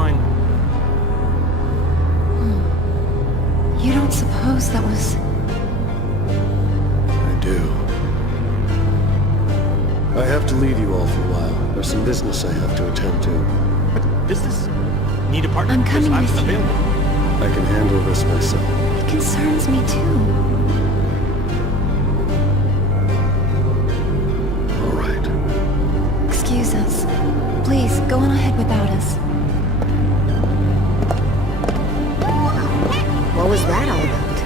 mine. You don't suppose that was... I do. I have to leave you all for a while. There's some business I have to attend to. What business? Need a partner? I'm coming I'm with you. available. I can handle this myself. It concerns me too. All right. Excuse us. Please, go on ahead without us. What was that all about?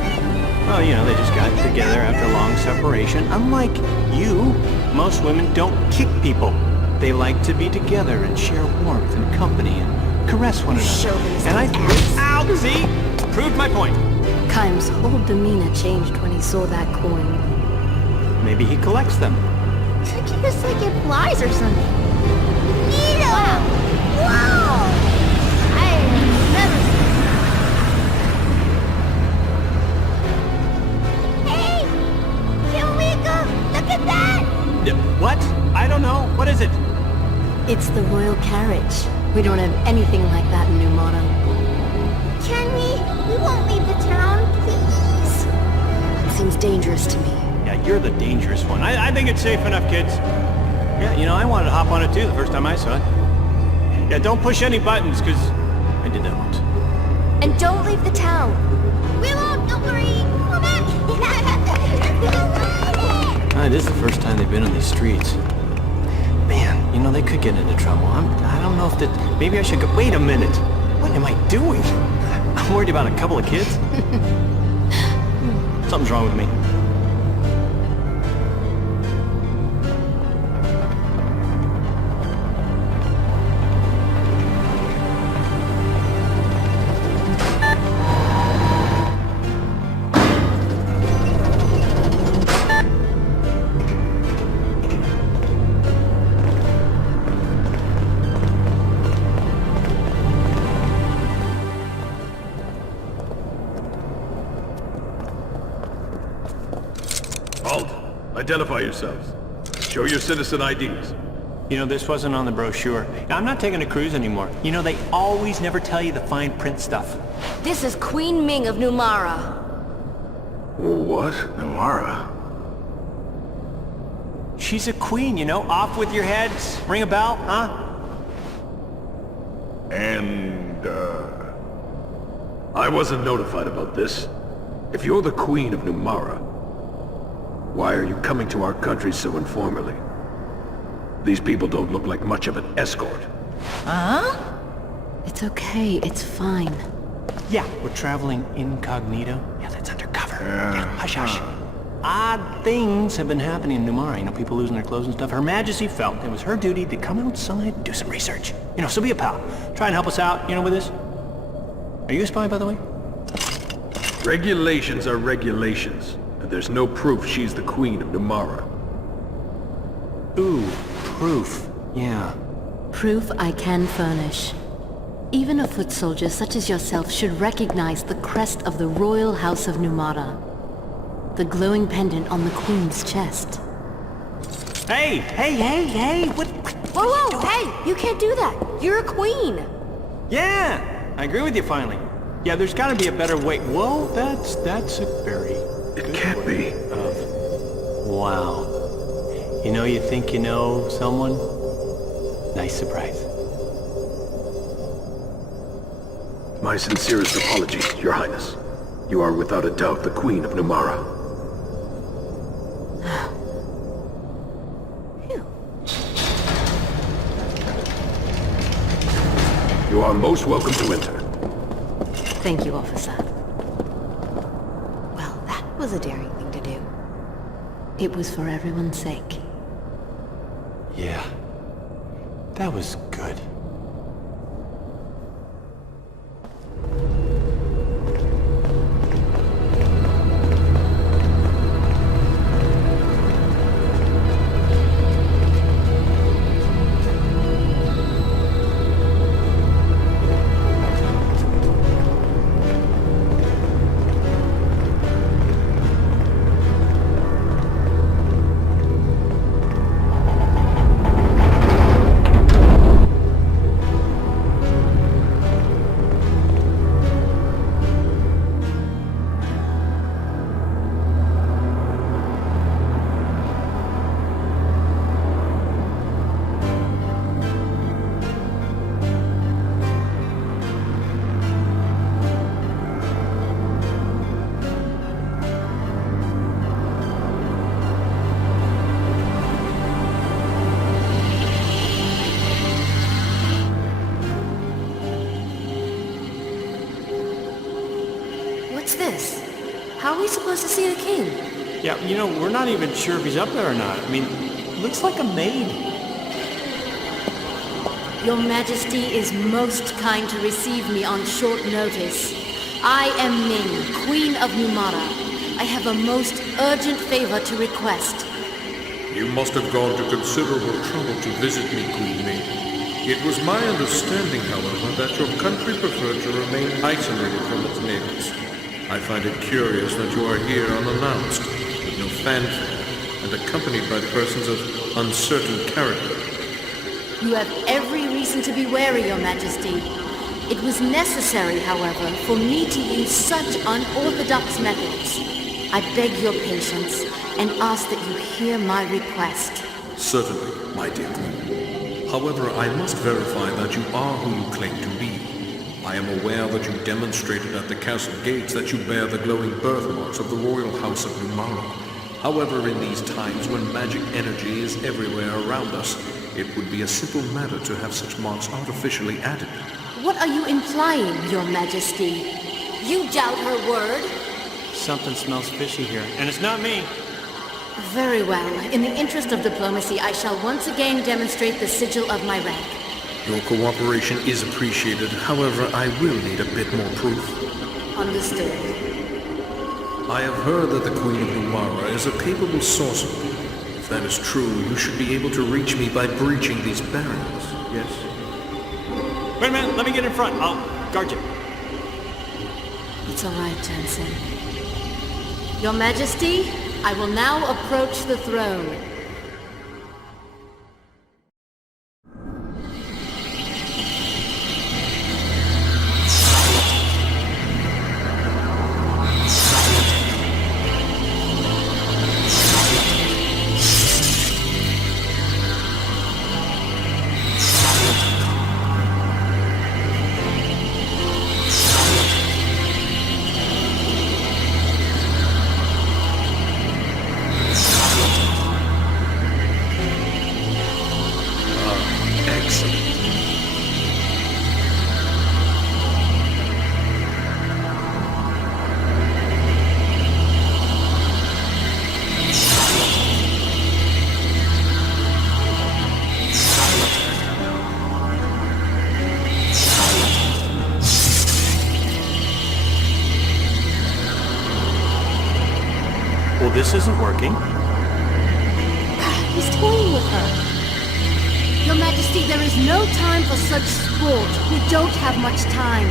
Well, you know, they just got together after a long separation. Unlike you, most women don't kick people. They like to be together and share warmth and company and caress one another. Chauvinist And I... ass. Ow! See? Proved my point. Kaim's whole demeanor changed when he saw that coin. Maybe he collects them. He just like it flies or something. Neato! Wow! I never seen. Hey! Can we go? Look at that! What? I don't know. What is it? It's the royal carriage. We don't have anything like that in Numara. Can we? We won't leave the town, please. It seems dangerous to me. Yeah, you're the dangerous one. I think it's safe enough, kids. Yeah, you know, I wanted to hop on it too the first time I saw it. Yeah, don't push any buttons, because I did that once. And don't leave the town. We won't, don't worry. Come back. This is the first time they've been on these streets. Man, you know, they could get into trouble. I don't know if that... Maybe I should go... Wait a minute. What am I doing? I'm worried about a couple of kids. Something's wrong with me. Halt! Identify yourselves. Show your citizen IDs. You know, this wasn't on the brochure. I'm not taking a cruise anymore. You know, they always never tell you the fine print stuff. This is Queen Ming of Numara. What? Numara? She's a queen, you know? Off with your heads. Ring a bell, huh? And, I wasn't notified about this. If you're the Queen of Numara, why are you coming to our country so informally? These people don't look like much of an escort. Huh? It's okay, it's fine. Yeah, we're traveling incognito. Yeah, that's undercover. Yeah, hush, hush. Odd things have been happening in Numara. You know, people losing their clothes and stuff. Her Majesty felt it was her duty to come outside and do some research. You know, so be a pal. Try and help us out, you know, with this. Are you a spy, by the way? Regulations are regulations, and there's no proof she's the Queen of Numara. Ooh, proof. Yeah. Proof I can furnish. Even a foot soldier such as yourself should recognize the crest of the Royal House of Numara. The glowing pendant on the Queen's chest. Hey! What? Whoa, hey! You can't do that! You're a queen! Yeah! I agree with you finally. Yeah, there's gotta be a better way. Whoa, that's a very... It can't be. Wow. You know, you think you know someone? Nice surprise. My sincerest apologies, Your Highness. You are without a doubt the Queen of Numara. You are most welcome to enter. Thank you, officer. Well, that was a daring thing to do. It was for everyone's sake. Yeah. That was good. What's this? How are we supposed to see the king? Yeah, you know, we're not even sure if he's up there or not. I mean, looks like a maid. Your Majesty is most kind to receive me on short notice. I am Ming, Queen of Numara. I have a most urgent favor to request. You must have gone to considerable trouble to visit me, Queen Ming. It was my understanding, however, that your country preferred to remain isolated from its neighbors. I find it curious that you are here unannounced, with no fanfare, and accompanied by persons of uncertain character. You have every reason to be wary, Your Majesty. It was necessary, however, for me to use such unorthodox methods. I beg your patience and ask that you hear my request. Certainly, my dear Queen. However, I must verify that you are who you claim to be. I am aware that you demonstrated at the castle gates that you bear the glowing birthmarks of the royal house of Numara. However, in these times when magic energy is everywhere around us, it would be a simple matter to have such marks artificially added. What are you implying, Your Majesty? You doubt her word? Something smells fishy here, and it's not me. Very well. In the interest of diplomacy, I shall once again demonstrate the sigil of my rank. Your cooperation is appreciated. However, I will need a bit more proof. Understood. I have heard that the Queen of Numara is a capable sorcerer. If that is true, you should be able to reach me by breaching these barriers, yes? Wait a minute, let me get in front. I'll guard you. It's all right, Jensen. Your Majesty, I will now approach the throne. Well, this isn't working. He's toying with her. Your Majesty, there is no time for such sport. We don't have much time.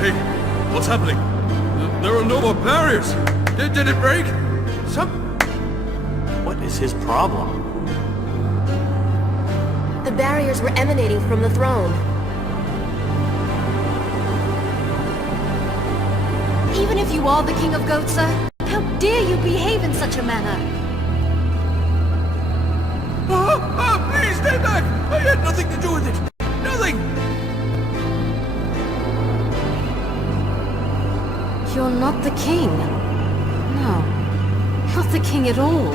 Hey, what's happening? There are no more barriers. Did it break? What is his problem? The barriers were emanating from the throne. Even if you are the King of Goatsa, how dare you behave in such a manner? Please stay back! I had nothing to do with it! Nothing! You're not the king. No, not the king at all.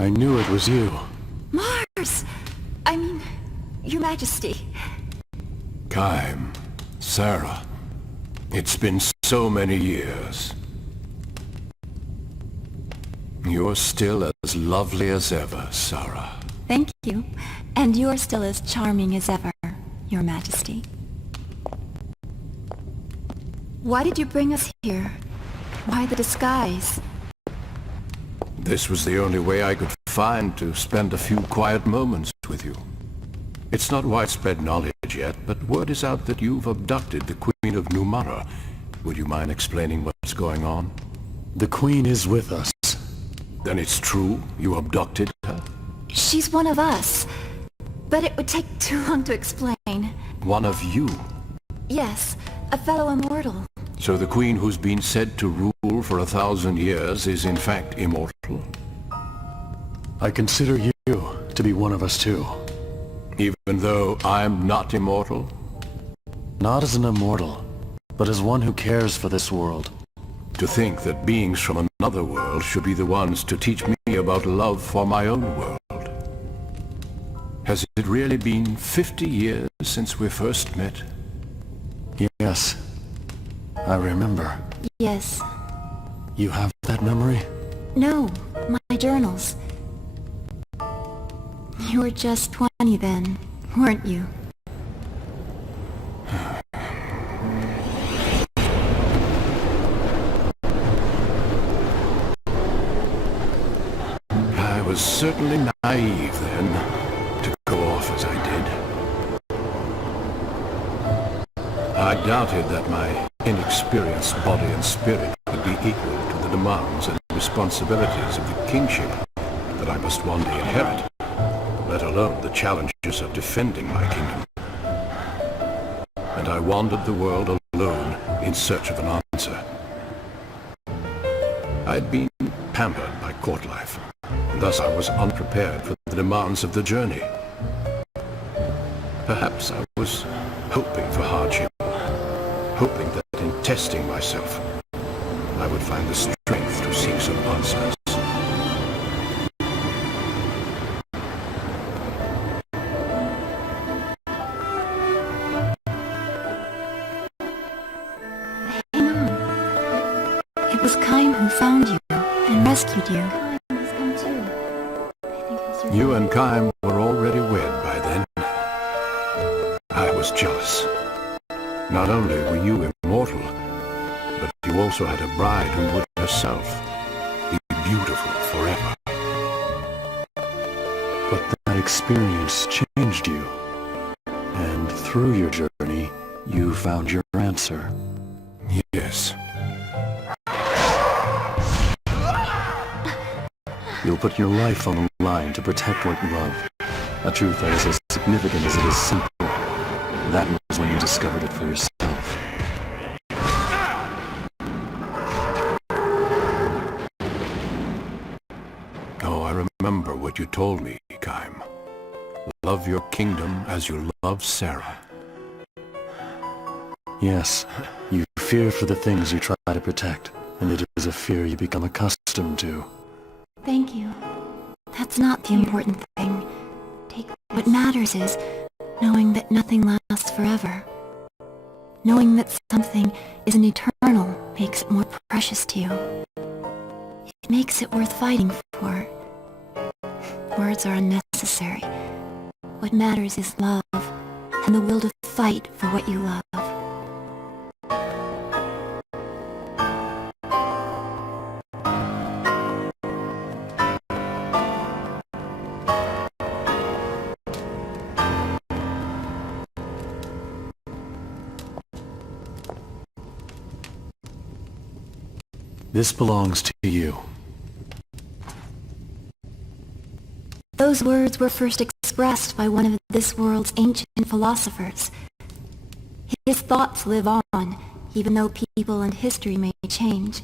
I knew it was you. Mars! I mean, Your Majesty. Kaim, Sarah, it's been so many years. You're still as lovely as ever, Sarah. Thank you. And you're still as charming as ever, Your Majesty. Why did you bring us here? Why the disguise? This was the only way I could find to spend a few quiet moments with you. It's not widespread knowledge yet, but word is out that you've abducted the Queen of Numara. Would you mind explaining what's going on? The Queen is with us. Then it's true you abducted her? She's one of us. But it would take too long to explain. One of you? Yes, a fellow immortal. So the Queen who's been said to rule for 1,000 years is in fact immortal? I consider you to be one of us too. Even though I'm not immortal? Not as an immortal, but as one who cares for this world. To think that beings from another world should be the ones to teach me about love for my own world. Has it really been 50 years since we first met? Yes, I remember. Yes. You have that memory? No, my journals. You were just 20 then, weren't you? I was certainly naive then, to go off as I did. I doubted that my inexperienced body and spirit would be equal to the demands and responsibilities of the kingship that I must one day inherit, let alone the challenges of defending my kingdom. And I wandered the world alone in search of an answer. I'd been pampered by court life, and thus I was unprepared for the demands of the journey. Perhaps I was hoping for hardship, hoping that in testing myself, I would find the strength to seek some answers. Hang on. It was Kaim who found you and rescued you. Kaim has come too. You and Kaim were already wed by then. I was jealous. Not only were you immortal, but you also had a bride who would herself be beautiful forever. But that experience changed you. And through your journey, you found your answer. Yes. You'll put your life on the line to protect what you love. A truth that is as significant as it is simple. That was when you discovered it for yourself. Oh, I remember what you told me, Kaim. Love your kingdom as you love Sarah. Yes, you fear for the things you try to protect, and it is a fear you become accustomed to. Thank you. That's not the important thing. What matters is knowing that nothing lasts forever. Knowing that something isn't eternal makes it more precious to you. It makes it worth fighting for. Words are unnecessary. What matters is love, and the will to fight for what you love. This belongs to you. Those words were first expressed by one of this world's ancient philosophers. His thoughts live on, even though people and history may change.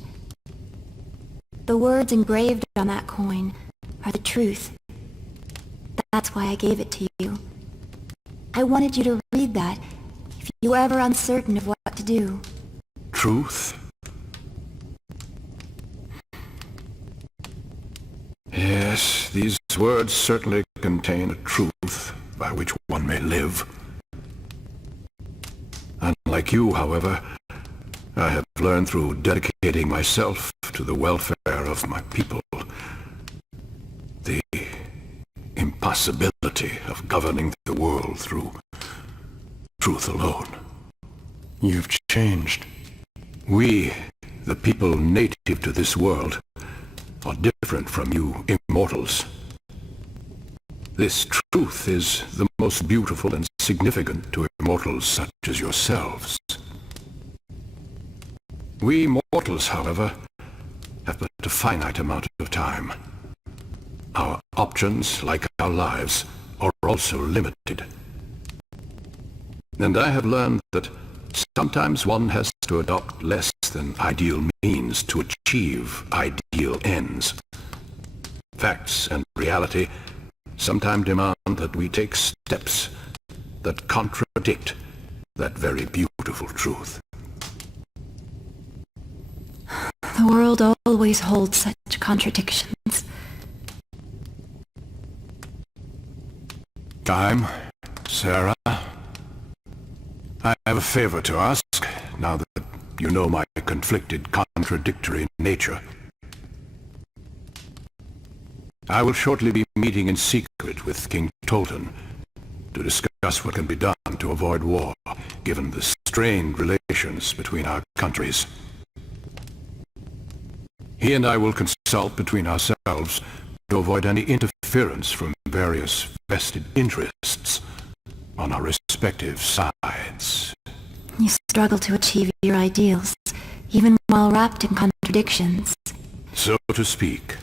The words engraved on that coin are the truth. That's why I gave it to you. I wanted you to read that if you were ever uncertain of what to do. Truth? Yes, these words certainly contain a truth by which one may live. Unlike you, however, I have learned through dedicating myself to the welfare of my people the impossibility of governing the world through truth alone. You've changed. We, the people native to this world, are different from you immortals. This truth is the most beautiful and significant to immortals such as yourselves. We mortals, however, have but a finite amount of time. Our options, like our lives, are also limited. And I have learned that sometimes one has to adopt less than ideal means to achieve ideal ends. Facts and reality sometimes demand that we take steps that contradict that very beautiful truth. The world always holds such contradictions. Kaim, Sarah, I have a favor to ask, now that you know my conflicted, contradictory nature. I will shortly be meeting in secret with King Tolton to discuss what can be done to avoid war, given the strained relations between our countries. He and I will consult between ourselves to avoid any interference from various vested interests on our respective sides. You struggle to achieve your ideals, even while wrapped in contradictions. So to speak.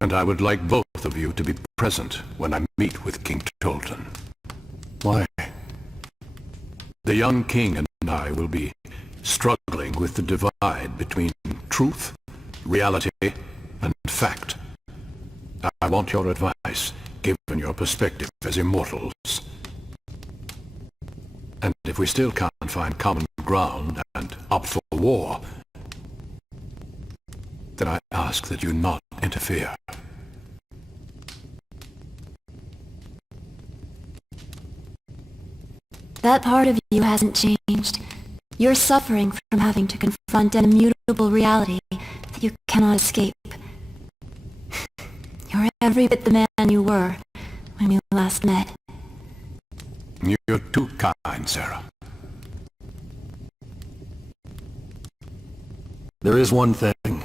And I would like both of you to be present when I meet with King Tolton. Why? The young king and I will be struggling with the divide between truth, reality, and fact. I want your advice, given your perspective as immortals. And if we still can't find common ground and opt for war, then I ask that you not interfere. That part of you hasn't changed. You're suffering from having to confront an immutable reality that you cannot escape. You're every bit the man you were when we last met. You're too kind, Sarah. There is one thing.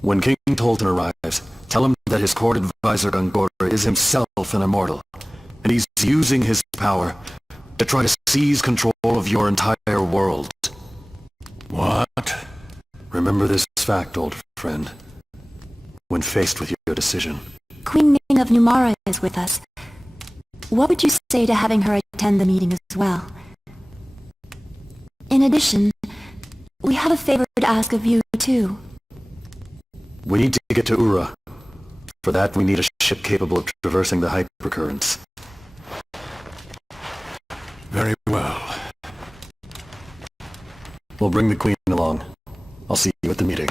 When King Tolton arrives, tell him that his court advisor Argonar is himself an immortal, and he's using his power to try to seize control of your entire world. What? Remember this fact, old friend, when faced with your decision. Queen Ming of Numara is with us. What would you say to having her attend the meeting as well? In addition, we have a favor to ask of you, too. We need to get to Ura. For that, we need a ship capable of traversing the hypercurrents. Very well. We'll bring the Queen along. I'll see you at the meeting.